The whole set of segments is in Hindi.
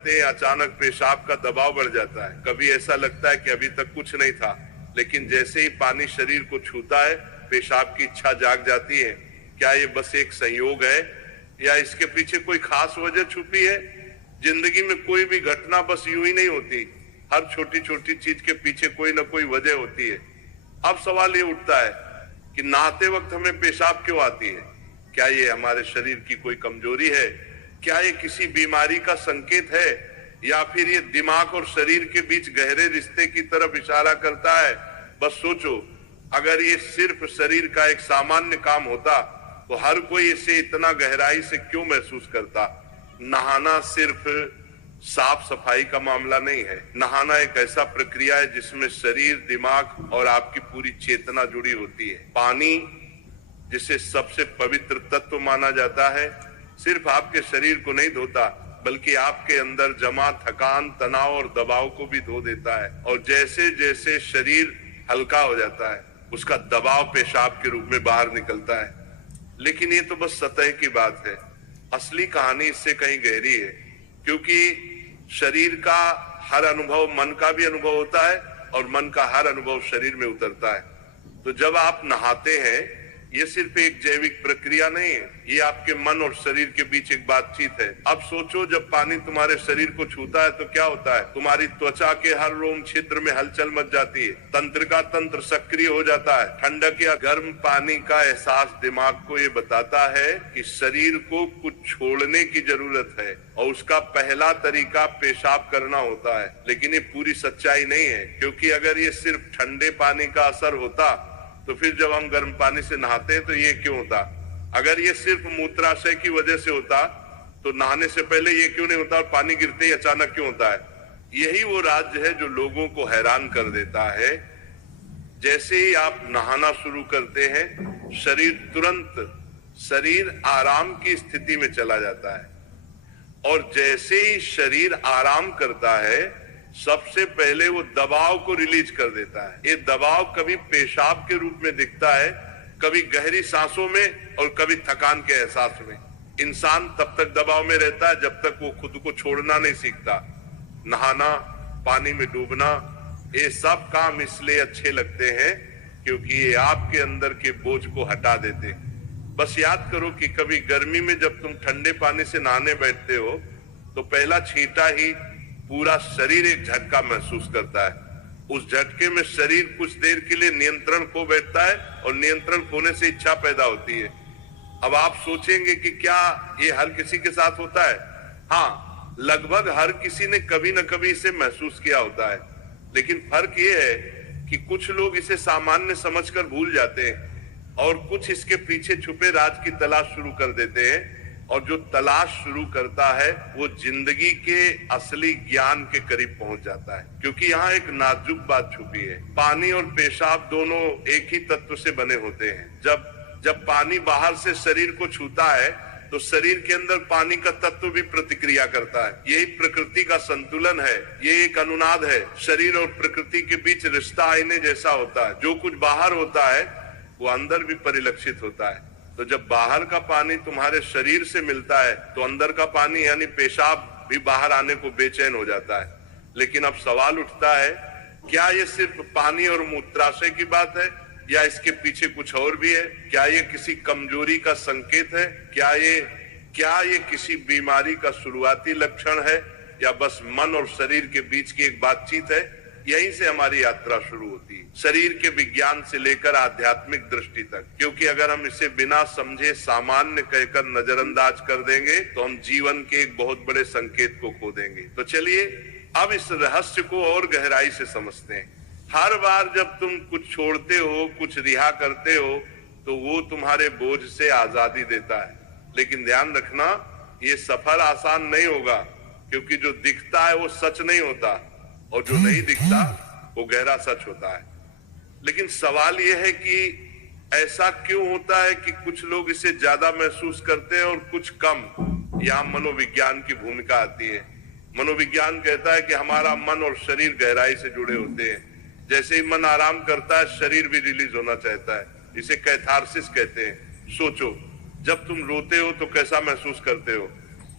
अचानक पेशाब का दबाव बढ़ जाता है। कभी ऐसा लगता है कि अभी तक कुछ नहीं था, लेकिन जैसे ही पानी शरीर को छूता है पेशाब की इच्छा जाग जाती है। क्या ये बस एक संयोग है या इसके पीछे कोई खास वजह छुपी है? जिंदगी में कोई भी घटना बस यूं ही नहीं होती, हर छोटी छोटी चीज के पीछे कोई ना कोई वजह होती है। अब सवाल ये उठता है कि नहाते वक्त हमें पेशाब क्यों आती है? क्या ये हमारे शरीर की कोई कमजोरी है? क्या ये किसी बीमारी का संकेत है या फिर ये दिमाग और शरीर के बीच गहरे रिश्ते की तरफ इशारा करता है? बस सोचो, अगर ये सिर्फ शरीर का एक सामान्य काम होता तो हर कोई इसे इतना गहराई से क्यों महसूस करता? नहाना सिर्फ साफ सफाई का मामला नहीं है। नहाना एक ऐसा प्रक्रिया है जिसमें शरीर, दिमाग और आपकी पूरी चेतना जुड़ी होती है। पानी, जिसे सबसे पवित्र तत्व माना जाता है, सिर्फ आपके शरीर को नहीं धोता बल्कि आपके अंदर जमा थकान, तनाव और दबाव को भी धो देता है। और जैसे जैसे शरीर हल्का हो जाता है उसका दबाव पेशाब के रूप में बाहर निकलता है। लेकिन ये तो बस सतह की बात है। असली कहानी इससे कहीं गहरी है, क्योंकि शरीर का हर अनुभव मन का भी अनुभव होता है और मन का हर अनुभव शरीर में उतरता है। तो जब आप नहाते हैं, ये सिर्फ एक जैविक प्रक्रिया नहीं है, ये आपके मन और शरीर के बीच एक बातचीत है। अब सोचो, जब पानी तुम्हारे शरीर को छूता है तो क्या होता है? तुम्हारी त्वचा के हर रोम छिद्र में हलचल मच जाती है, तंत्र का तंत्र सक्रिय हो जाता है। ठंडक या गर्म पानी का एहसास दिमाग को ये बताता है कि शरीर को कुछ छोड़ने की जरूरत है और उसका पहला तरीका पेशाब करना होता है। लेकिन ये पूरी सच्चाई नहीं है, क्योंकि अगर ये सिर्फ ठंडे पानी का असर होता तो फिर जब हम गर्म पानी से नहाते हैं तो ये क्यों होता? अगर ये सिर्फ मूत्राशय की वजह से होता तो नहाने से पहले ये क्यों नहीं होता और पानी गिरते ही अचानक क्यों होता है? यही वो राज्य है जो लोगों को हैरान कर देता है। जैसे ही आप नहाना शुरू करते हैं, शरीर आराम की स्थिति में चला जाता है और जैसे ही शरीर आराम करता है सबसे पहले वो दबाव को रिलीज कर देता है। ये दबाव कभी पेशाब के रूप में दिखता है, कभी गहरी सांसों में और कभी थकान के एहसास में। इंसान तब तक दबाव में रहता है जब तक वो खुद को छोड़ना नहीं सीखता। नहाना, पानी में डूबना, ये सब काम इसलिए अच्छे लगते हैं क्योंकि ये आपके अंदर के बोझ को हटा देते हैं। बस याद करो कि कभी गर्मी में जब तुम ठंडे पानी से नहाने बैठते हो तो पहला छींटा ही पूरा शरीर एक झटका महसूस करता है। उस झटके में शरीर कुछ देर के लिए नियंत्रण खो बैठता है और नियंत्रण खोने से इच्छा पैदा होती है। अब आप सोचेंगे कि क्या ये हर किसी के साथ होता है? हाँ, लगभग हर किसी ने कभी न कभी इसे महसूस किया होता है। लेकिन फर्क ये है कि कुछ लोग इसे सामान्य समझकर भूल जाते हैं और कुछ इसके पीछे छुपे राज की तलाश शुरू कर देते हैं। और जो तलाश शुरू करता है वो जिंदगी के असली ज्ञान के करीब पहुंच जाता है, क्योंकि यहाँ एक नाजुक बात छुपी है। पानी और पेशाब दोनों एक ही तत्व से बने होते हैं। जब पानी बाहर से शरीर को छूता है तो शरीर के अंदर पानी का तत्व भी प्रतिक्रिया करता है। यही प्रकृति का संतुलन है, ये एक अनुनाद है। शरीर और प्रकृति के बीच रिश्ता आईने जैसा होता है। जो कुछ बाहर होता है वो अंदर भी परिलक्षित होता है। तो जब बाहर का पानी तुम्हारे शरीर से मिलता है तो अंदर का पानी यानी पेशाब भी बाहर आने को बेचैन हो जाता है। लेकिन अब सवाल उठता है, क्या ये सिर्फ पानी और मूत्राशय की बात है या इसके पीछे कुछ और भी है? क्या ये किसी कमजोरी का संकेत है? क्या ये किसी बीमारी का शुरुआती लक्षण है या बस मन और शरीर के बीच की एक बातचीत है? यहीं से हमारी यात्रा शुरू होती है, शरीर के विज्ञान से लेकर आध्यात्मिक दृष्टि तक। क्योंकि अगर हम इसे बिना समझे सामान्य कहकर नजरअंदाज कर देंगे तो हम जीवन के एक बहुत बड़े संकेत को खो देंगे। तो चलिए अब इस रहस्य को और गहराई से समझते हैं। हर बार जब तुम कुछ छोड़ते हो, कुछ रिहा करते हो, तो वो तुम्हारे बोझ से आजादी देता है। लेकिन ध्यान रखना, ये सफर आसान नहीं होगा, क्योंकि जो दिखता है वो सच नहीं होता और जो नहीं दिखता वो गहरा सच होता है। लेकिन सवाल यह है कि ऐसा क्यों होता है कि कुछ लोग इसे ज्यादा महसूस करते हैं और कुछ कम? यहाँ मनोविज्ञान की भूमिका आती है। मनोविज्ञान कहता है कि हमारा मन और शरीर गहराई से जुड़े होते हैं। जैसे ही मन आराम करता है शरीर भी रिलीज होना चाहता है। इसे कैथारसिस कहते हैं। सोचो, जब तुम रोते हो तो कैसा महसूस करते हो?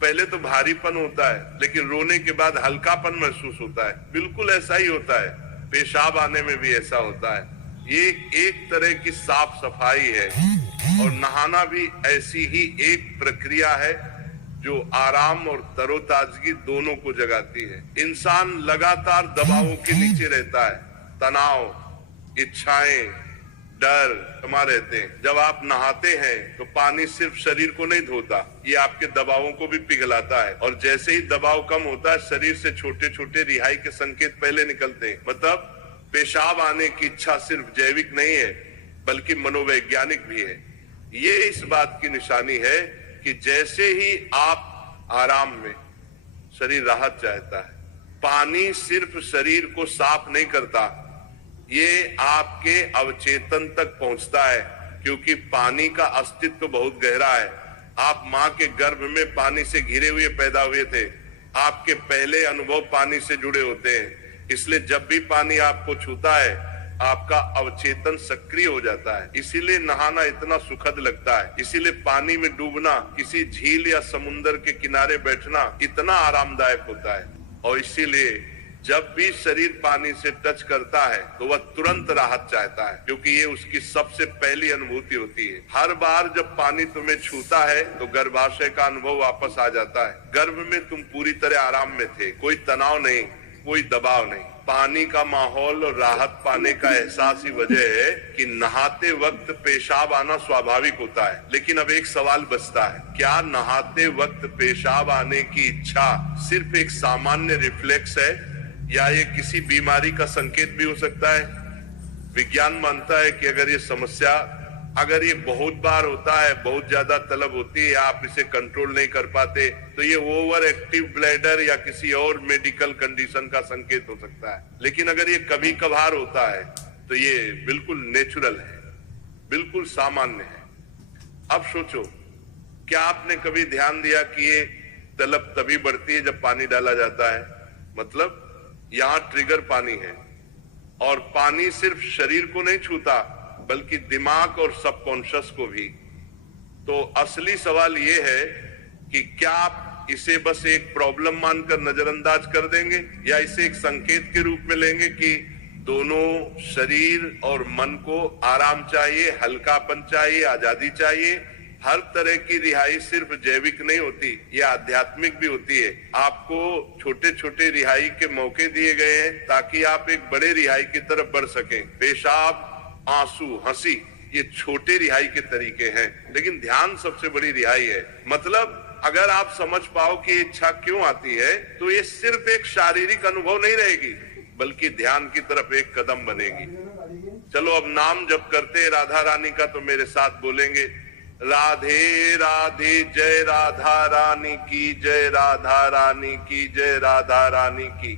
पहले तो भारीपन होता है, लेकिन रोने के बाद हल्कापन महसूस होता है। बिल्कुल ऐसा ही होता है, पेशाब आने में भी ऐसा होता है। ये एक तरह की साफ सफाई है, और नहाना भी ऐसी ही एक प्रक्रिया है जो आराम और तरोताजगी दोनों को जगाती है। इंसान लगातार दबावों के नीचे रहता है, तनाव, इच्छाएं, डर जमा रहते हैं। जब आप नहाते हैं तो पानी सिर्फ शरीर को नहीं धोता, ये आपके दबावों को भी पिघलाता है, और जैसे ही दबाव कम होता है शरीर से छोटे छोटे रिहाई के संकेत पहले निकलते हैं। मतलब पेशाब आने की इच्छा सिर्फ जैविक नहीं है बल्कि मनोवैज्ञानिक भी है। ये इस बात की निशानी है कि जैसे ही आप आराम में, शरीर राहत चाहता है। पानी सिर्फ शरीर को साफ नहीं करता, ये आपके अवचेतन तक पहुंचता है, क्योंकि पानी का अस्तित्व बहुत गहरा है। आप माँ के गर्भ में पानी से घिरे हुए पैदा हुए थे, आपके पहले अनुभव पानी से जुड़े होते हैं। इसलिए जब भी पानी आपको छूता है आपका अवचेतन सक्रिय हो जाता है। इसीलिए नहाना इतना सुखद लगता है, इसीलिए पानी में डूबना, किसी झील या समुद्र के किनारे बैठना इतना आरामदायक होता है। और इसीलिए जब भी शरीर पानी से टच करता है तो वह तुरंत राहत चाहता है, क्योंकि ये उसकी सबसे पहली अनुभूति होती है। हर बार जब पानी तुम्हें छूता है तो गर्भाशय का अनुभव वापस आ जाता है। गर्भ में तुम पूरी तरह आराम में थे, कोई तनाव नहीं, कोई दबाव नहीं। पानी का माहौल और राहत पाने का एहसास ही वजह है कि नहाते वक्त पेशाब आना स्वाभाविक होता है। लेकिन अब एक सवाल बचता है, क्या नहाते वक्त पेशाब आने की इच्छा सिर्फ एक सामान्य रिफ्लेक्स है या ये किसी बीमारी का संकेत भी हो सकता है? विज्ञान मानता है कि अगर ये बहुत बार होता है, बहुत ज्यादा तलब होती है, आप इसे कंट्रोल नहीं कर पाते, तो ये ओवर एक्टिव ब्लैडर या किसी और मेडिकल कंडीशन का संकेत हो सकता है। लेकिन अगर ये कभी कभार होता है तो ये बिल्कुल नेचुरल है, बिल्कुल सामान्य है। अब सोचो, क्या आपने कभी ध्यान दिया कि ये तलब तभी बढ़ती है जब पानी डाला जाता है? मतलब यहाँ ट्रिगर पानी है, और पानी सिर्फ शरीर को नहीं छूता बल्कि दिमाग और सबकॉन्शियस को भी। तो असली सवाल यह है कि क्या आप इसे बस एक प्रॉब्लम मानकर नजरअंदाज कर देंगे या इसे एक संकेत के रूप में लेंगे कि दोनों शरीर और मन को आराम चाहिए, हल्कापन चाहिए, आजादी चाहिए। हर तरह की रिहाई सिर्फ जैविक नहीं होती, ये आध्यात्मिक भी होती है। आपको छोटे छोटे रिहाई के मौके दिए गए हैं ताकि आप एक बड़े रिहाई की तरफ बढ़ सकें। पेशाब, आंसू, हंसी, ये छोटे रिहाई के तरीके हैं, लेकिन ध्यान सबसे बड़ी रिहाई है। मतलब अगर आप समझ पाओ कि इच्छा क्यों आती है तो ये सिर्फ एक शारीरिक अनुभव नहीं रहेगी बल्कि ध्यान की तरफ एक कदम बनेगी। चलो अब नाम जप करते राधा रानी का, तो मेरे साथ बोलेंगे, राधे राधे, जय राधा रानी की जय, राधा रानी की जय, राधा रानी की।